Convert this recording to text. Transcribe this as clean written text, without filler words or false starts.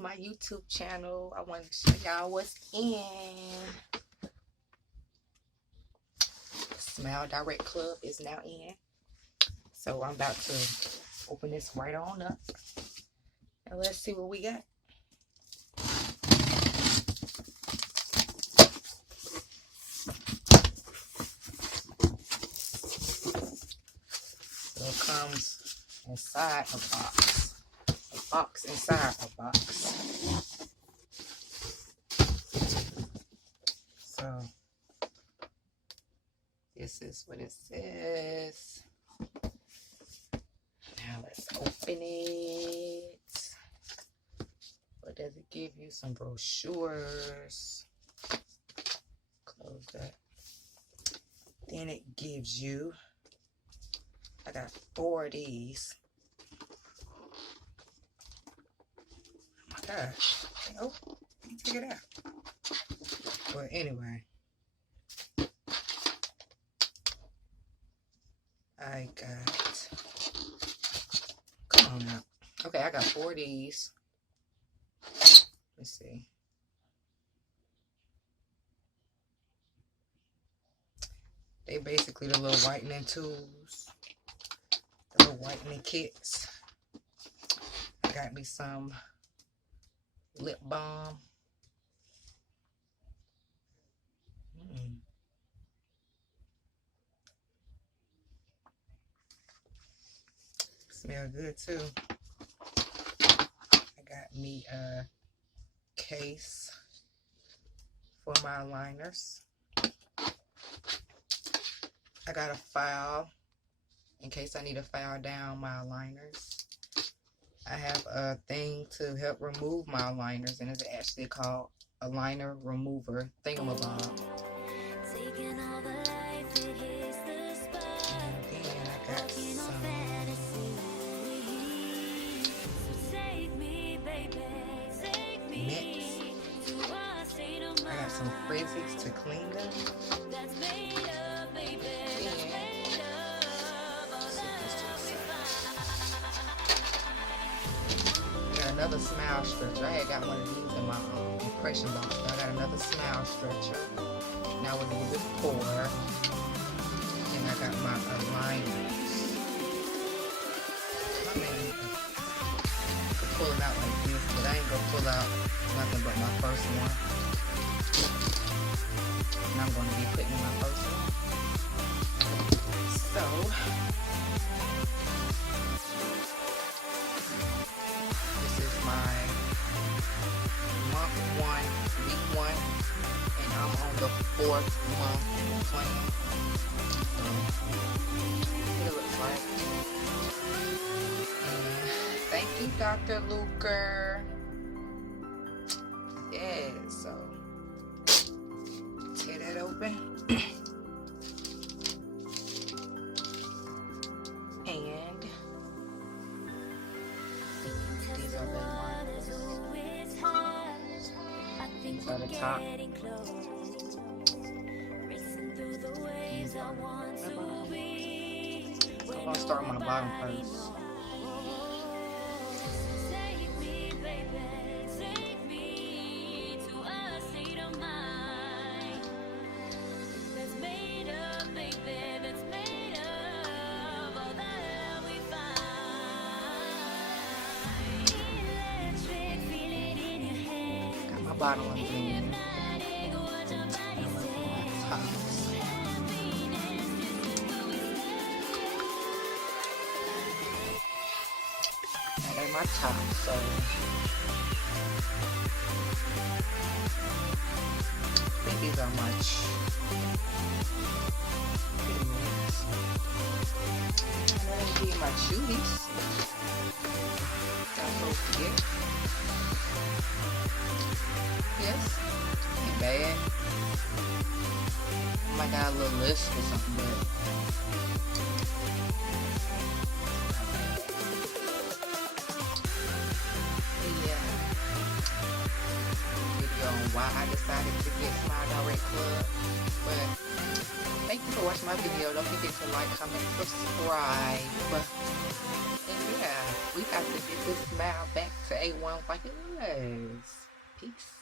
to my YouTube channel. I want to show y'all what's in. Smile Direct Club is now in. So I'm about to open this right on up. And let's see what we got. So it comes inside a box. A box inside a box. So this is what it says. Now let's open it. What does it give you? Some brochures. Close that. Then it gives you, I got 4 of these. Oh my gosh. Oh, let me take it out. But anyway. I got, come on now. Okay, I got 4 of these. Let's see. They basically the little whitening tools. The little whitening kits. I got me some lip balm. Smell good too. I got me a case for my aligners. I got a file in case I need to file down my aligners. I have a thing to help remove my aligners, and it's actually called a liner remover thingamabob. And then I got some mitts. I got some frizzies to clean them. Another smile stretcher. I had got one of these in my impression box, but I got another smile stretcher. Now with a little bit pour. And I got my aligners. I mean, I could pull them out like this, but I ain't gonna pull out nothing but my first one. And I'm gonna be putting in my first one. So my month 1, week 1, and I'm on the 4th month plan. What it looks like. And thank you, Dr. Luker. Yeah, so tear that open. And these are the ones. These are the top. I'm gonna start on the bottom first. Bottom one in. And they're my top, so I think these are much. And then be my shoeies. Don't forget. Yes, ain't bad. I might got a little list or something, but yeah. Video on why I decided to get Smile Direct Club. But thank you for watching my video. Don't forget to like, comment, subscribe. And yeah, we we got to get this smile back to A1 like it was. Peace.